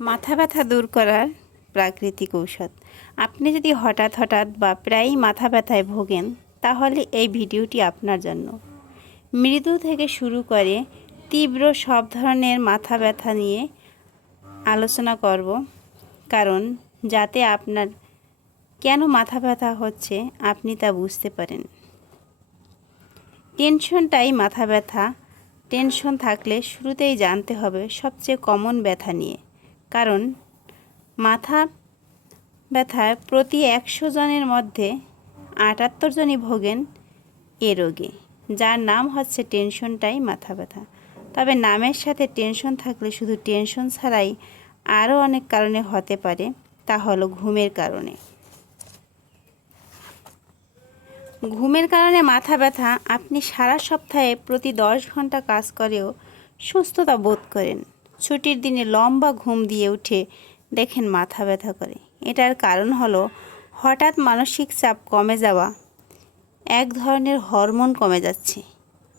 মাথা ব্যথা দূর করার প্রাকৃতিক ঔষধ। আপনি যদি হঠাৎ হঠাৎ বা প্রায়ই মাথা ব্যথায় ভোগেন, তাহলে এই ভিডিওটি আপনার জন্য। মৃদু থেকে শুরু করে তীব্র সব ধরনের মাথা ব্যথা নিয়ে আলোচনা করব, কারণ যাতে আপনার কেন মাথা ব্যথা হচ্ছে আপনি তা বুঝতে পারেন। টেনশনটাই মাথা ব্যথা। টেনশন থাকলে শুরুতেই জানতে হবে সবচেয়ে কমন ব্যথা নিয়ে। কারণ মাথা ব্যথায় প্রতি একশো জনের মধ্যে আটাত্তর জনই ভোগেন এ রোগে, যার নাম হচ্ছে টেনশনটাই মাথা ব্যথা। তবে নামের সাথে টেনশন থাকলে শুধু টেনশন ছাড়াই আরও অনেক কারণে হতে পারে, তা হলো ঘুমের কারণে। ঘুমের কারণে মাথা ব্যথা আপনি সারা সপ্তাহে প্রতি দশ ঘণ্টা কাজ করেও সুস্থতা বোধ করেন। ছুটির দিনে লম্বা ঘুম দিয়ে উঠে দেখেন মাথা ব্যথা করে। এটার কারণ হলো হঠাৎ মানসিক চাপ কমে যাওয়া, এক ধরনের হরমোন কমে যাচ্ছে,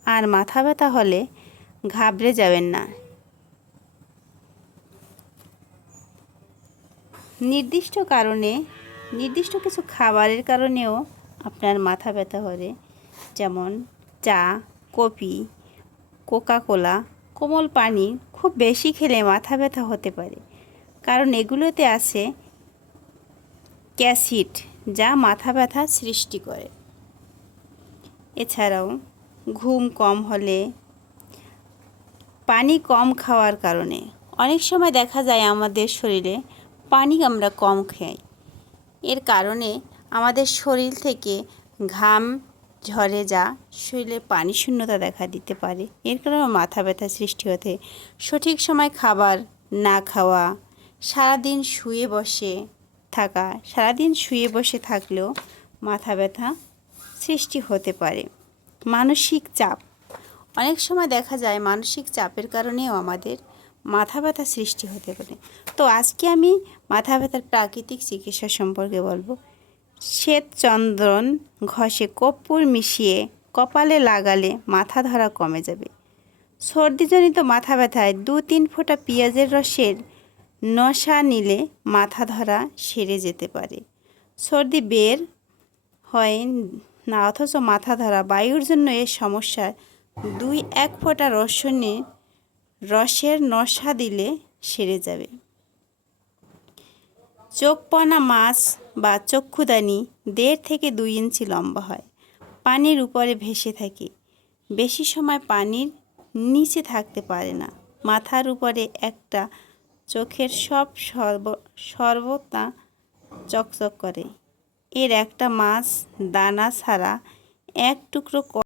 আর মাথা ব্যথা হলে ঘাবড়ে যাবেন না। নির্দিষ্ট কারণে, নির্দিষ্ট কিছু খাবারের কারণেও আপনার মাথা ব্যথা করে, যেমন চা, কফি কোকা কোমল পানি খুব বেশি খেলে মাথা ব্যথা হতে পারে। কারণ এগুলোতে আছে ক্যাসিড, যা মাথা ব্যথা সৃষ্টি করে। এছাড়াও ঘুম কম হলে, পানি কম খাওয়ার কারণে। অনেক সময় দেখা যায় আমাদের শরীরে পানি আমরা কম খাই। এর কারণে আমাদের শরীর থেকে ঘাম ঝরে যা শরীরে পানি শূন্যতা দেখা দিতে পারে। এর কারণে মাথা ব্যথা সৃষ্টি হতে সঠিক সময় খাবার না খাওয়া, সারাদিন শুয়ে বসে থাকা, সারাদিন শুয়ে বসে থাকলেও মাথা ব্যথা সৃষ্টি হতে পারে। মানসিক চাপ। অনেক সময় দেখা যায় মানসিক চাপের কারণেও আমাদের মাথা ব্যথা সৃষ্টি হতে পারে। তো আজকে আমি মাথা ব্যথার প্রাকৃতিক চিকিৎসা সম্পর্কে বলব। শ্বেত চন্দন ঘষে কর্পূর মিশিয়ে কপালে লাগালে মাথা ধরা কমে যাবে। সর্দিজনিত মাথা ব্যথায় দু তিন ফোঁটা পেঁয়াজের রসের নশা নিলে মাথা ধরা সেরে যেতে পারে। সর্দি বের হয় না, অথচ মাথা ধরা বায়ুর জন্য এর সমস্যা। দুই এক ফোঁটা রসনে রসের নশা দিলে সেরে যাবে। চোখপনা মাছ বা চক্ষুদানি দেড় থেকে দুই ইঞ্চি লম্বা হয়। পানির উপরে ভেসে থাকে। বেশি সময় পানির নিচে থাকতে পারে না। মাথার উপরে একটা চোখের সব সর্ব, সর্বতা চকচক করে। এর একটা মাছ দানা ছাড়া এক টুকরো